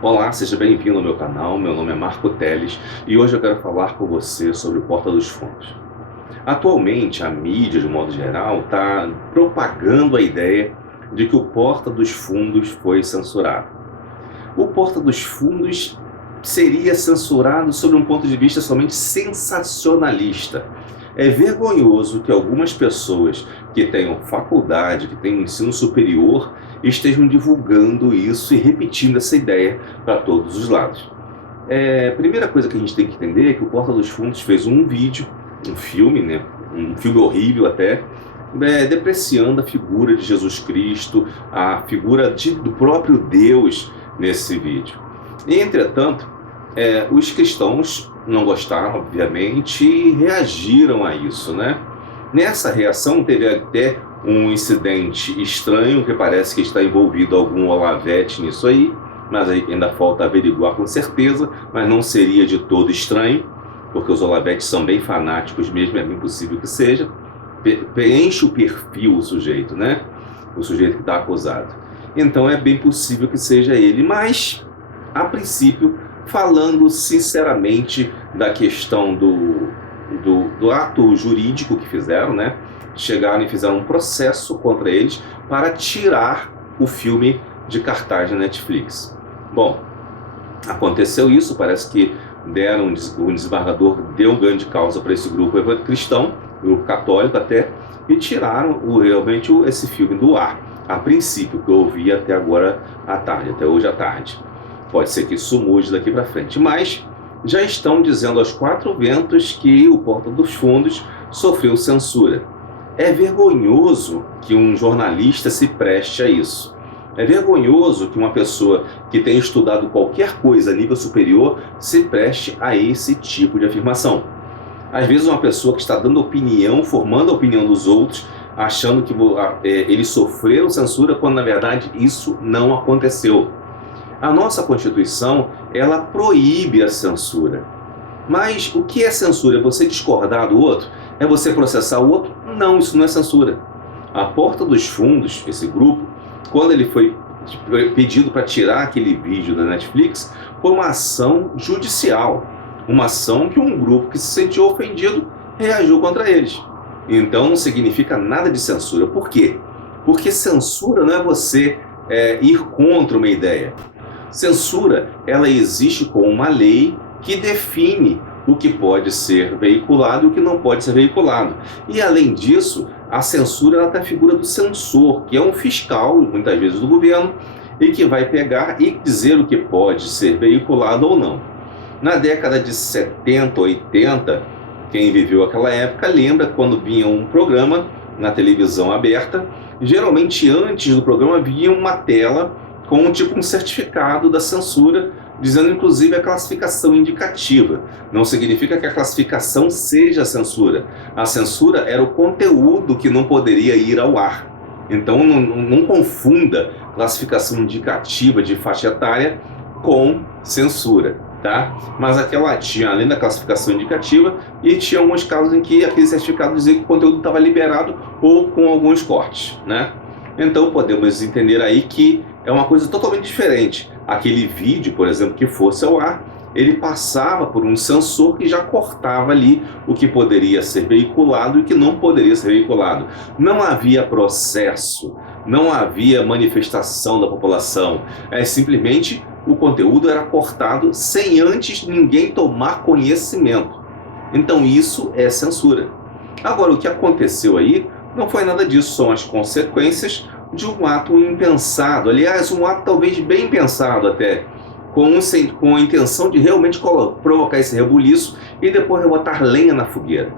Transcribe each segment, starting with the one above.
Olá, seja bem-vindo ao meu canal. Meu nome é Marco Teles e hoje eu quero falar com você sobre o Porta dos Fundos. Atualmente, a mídia, de modo geral, está propagando a ideia de que o Porta dos Fundos foi censurado. O Porta dos Fundos seria censurado sob um ponto de vista somente sensacionalista. É vergonhoso que algumas pessoas que tenham faculdade, que tenham ensino superior, estejam divulgando isso e repetindo essa ideia para todos os lados. A primeira coisa que a gente tem que entender é que o Porta dos Fundos fez um vídeo, um filme, né? Um filme horrível até, depreciando a figura de Jesus Cristo, a figura do próprio Deus nesse vídeo. Entretanto, os cristãos não gostaram, obviamente, e reagiram a isso, né? Nessa reação teve até um incidente estranho, que parece que está envolvido algum Olavete nisso aí, mas ainda falta averiguar com certeza, mas não seria de todo estranho, porque os Olavetes são bem fanáticos mesmo, é bem possível que seja. Enche o perfil o sujeito, né? O sujeito que está acusado. Então é bem possível que seja ele, mas, a princípio, falando sinceramente da questão do ato jurídico que fizeram, né? Chegaram e fizeram um processo contra eles para tirar o filme de cartaz na Netflix. Bom, aconteceu isso, parece que o desembargador deu um ganho de causa para esse grupo cristão, grupo católico até, e tiraram realmente esse filme do ar, a princípio, que eu ouvi até agora à tarde, até hoje à tarde. Pode ser que isso mude daqui para frente, mas já estão dizendo aos quatro ventos que o Porta dos Fundos sofreu censura. É vergonhoso que um jornalista se preste a isso. É vergonhoso que uma pessoa que tenha estudado qualquer coisa a nível superior se preste a esse tipo de afirmação. Às vezes uma pessoa que está dando opinião, formando a opinião dos outros, achando que eles sofreram censura, quando na verdade isso não aconteceu. A nossa Constituição, ela proíbe a censura. Mas o que é censura? É você discordar do outro? É você processar o outro? Não, isso não é censura. A Porta dos Fundos, esse grupo, quando ele foi pedido para tirar aquele vídeo da Netflix, foi uma ação judicial. Uma ação que um grupo que se sentiu ofendido reagiu contra eles. Então não significa nada de censura. Por quê? Porque censura não é você ir contra uma ideia. Censura, ela existe com uma lei que define o que pode ser veiculado e o que não pode ser veiculado. E, além disso, a censura ela tem a figura do censor, que é um fiscal, muitas vezes do governo, e que vai pegar e dizer o que pode ser veiculado ou não. Na década de 70, 80, quem viveu aquela época lembra quando vinha um programa na televisão aberta, geralmente antes do programa vinha uma tela com um certificado da censura, dizendo inclusive a classificação indicativa. Não significa que a classificação seja a censura. A censura era o conteúdo que não poderia ir ao ar. Então não confunda classificação indicativa de faixa etária com censura, tá? Mas aquela tinha, além da classificação indicativa, e tinha alguns casos em que aquele certificado dizia que o conteúdo estava liberado ou com alguns cortes, né? Então podemos entender aí que é uma coisa totalmente diferente. Aquele vídeo, por exemplo, que fosse ao ar, ele passava por um censor que já cortava ali o que poderia ser veiculado e o que não poderia ser veiculado. Não havia processo, não havia manifestação da população. Simplesmente o conteúdo era cortado sem antes ninguém tomar conhecimento. Então isso é censura. Agora, o que aconteceu aí não foi nada disso, são as consequências de um ato impensado. Aliás, um ato talvez bem pensado até, com a intenção de realmente provocar esse rebuliço e depois botar lenha na fogueira.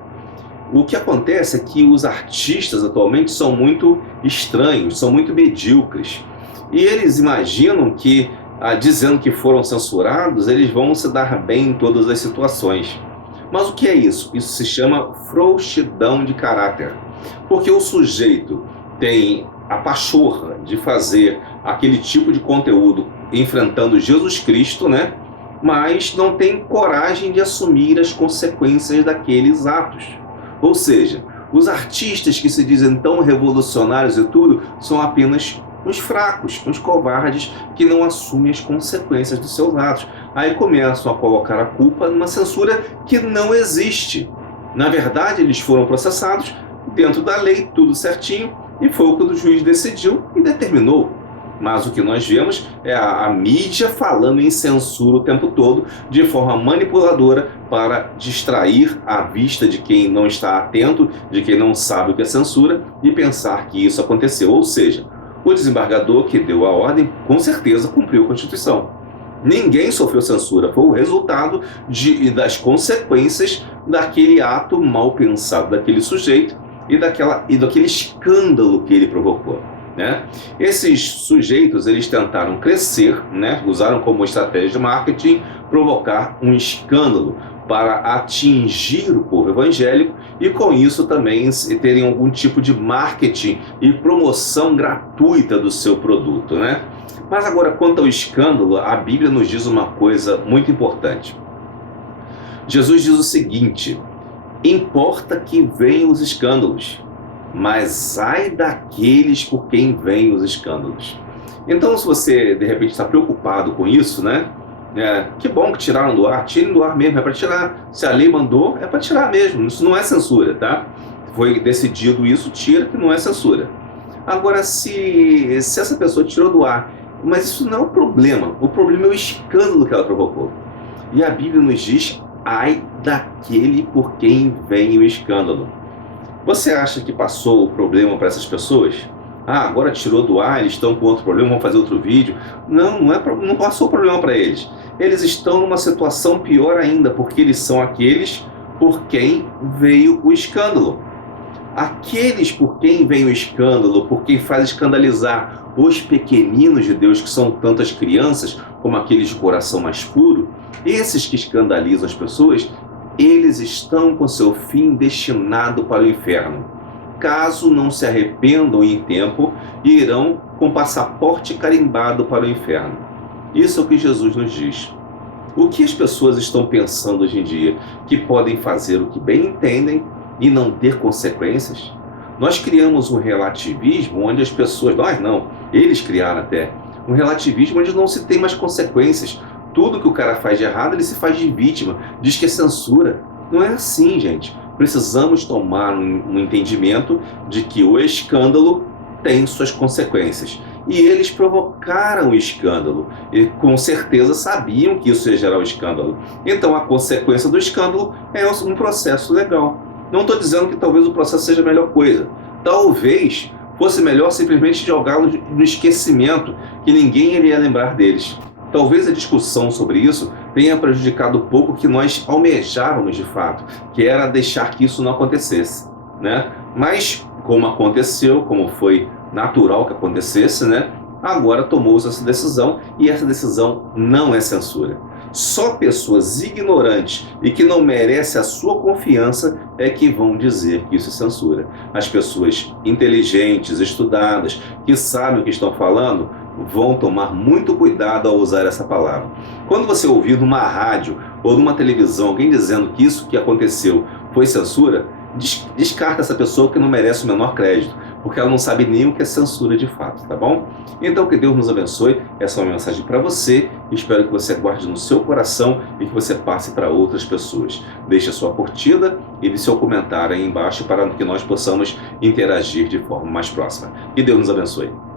O que acontece é que os artistas atualmente são muito estranhos, são muito medíocres. E eles imaginam que, dizendo que foram censurados, eles vão se dar bem em todas as situações. Mas o que é isso? Isso se chama frouxidão de caráter. Porque o sujeito tem a pachorra de fazer aquele tipo de conteúdo enfrentando Jesus Cristo, né? Mas não tem coragem de assumir as consequências daqueles atos. Ou seja, os artistas que se dizem tão revolucionários e tudo são apenas uns fracos, uns covardes que não assumem as consequências dos seus atos. Aí começam a colocar a culpa numa censura que não existe. Na verdade, eles foram processados dentro da lei, tudo certinho, e foi o que o juiz decidiu e determinou. Mas o que nós vemos é a mídia falando em censura o tempo todo, de forma manipuladora, para distrair a vista de quem não está atento, de quem não sabe o que é censura, e pensar que isso aconteceu. Ou seja, o desembargador que deu a ordem, com certeza cumpriu a Constituição. Ninguém sofreu censura, foi o resultado das consequências daquele ato mal pensado daquele sujeito e daquele escândalo que ele provocou, né? Esses sujeitos, eles tentaram crescer, né? Usaram como estratégia de marketing provocar um escândalo para atingir o povo evangélico e com isso também terem algum tipo de marketing e promoção gratuita do seu produto, né? Mas agora, quanto ao escândalo, a Bíblia nos diz uma coisa muito importante. Jesus diz o seguinte: importa que venham os escândalos, mas ai daqueles por quem vêm os escândalos. Então, se você de repente está preocupado com isso, né? Que bom que tiraram do ar, tirem do ar mesmo, é para tirar. Se a lei mandou, é para tirar mesmo, isso não é censura, tá? Foi decidido isso, tira, que não é censura. Agora, se essa pessoa tirou do ar, mas isso não é o problema é o escândalo que ela provocou. E a Bíblia nos diz: ai daquele por quem vem o escândalo. Você acha que passou o problema para essas pessoas? Agora tirou do ar, eles estão com outro problema, vão fazer outro vídeo. Não, não passou o problema para eles. Eles estão numa situação pior ainda, porque eles são aqueles por quem veio o escândalo. Aqueles por quem vem o escândalo, por quem faz escandalizar os pequeninos de Deus, que são tantas crianças, como aqueles de coração mais puro, esses que escandalizam as pessoas, eles estão com seu fim destinado para o inferno. Caso não se arrependam em tempo, irão com passaporte carimbado para o inferno. Isso é o que Jesus nos diz. O que as pessoas estão pensando hoje em dia? Que podem fazer o que bem entendem e não ter consequências? Nós criamos um relativismo onde as pessoas... Nós não, eles criaram até. Um relativismo onde não se tem mais consequências. Tudo que o cara faz de errado, ele se faz de vítima, diz que é censura. Não é assim, gente. Precisamos tomar um entendimento de que o escândalo tem suas consequências. E eles provocaram o escândalo. E com certeza sabiam que isso ia gerar o escândalo. Então a consequência do escândalo é um processo legal. Não estou dizendo que talvez o processo seja a melhor coisa. Talvez fosse melhor simplesmente jogá-los no esquecimento, que ninguém iria lembrar deles. Talvez a discussão sobre isso tenha prejudicado um pouco o que nós almejávamos de fato, que era deixar que isso não acontecesse, né? Mas, como aconteceu, como foi natural que acontecesse, né? Agora tomou-se essa decisão e essa decisão não é censura. Só pessoas ignorantes e que não merecem a sua confiança é que vão dizer que isso é censura. As pessoas inteligentes, estudadas, que sabem o que estão falando, vão tomar muito cuidado ao usar essa palavra. Quando você ouvir numa rádio ou numa televisão alguém dizendo que isso que aconteceu foi censura, descarta essa pessoa que não merece o menor crédito, porque ela não sabe nem o que é censura de fato, tá bom? Então que Deus nos abençoe, essa é uma mensagem para você, espero que você guarde no seu coração e que você passe para outras pessoas. Deixe a sua curtida e seu comentário aí embaixo para que nós possamos interagir de forma mais próxima. Que Deus nos abençoe.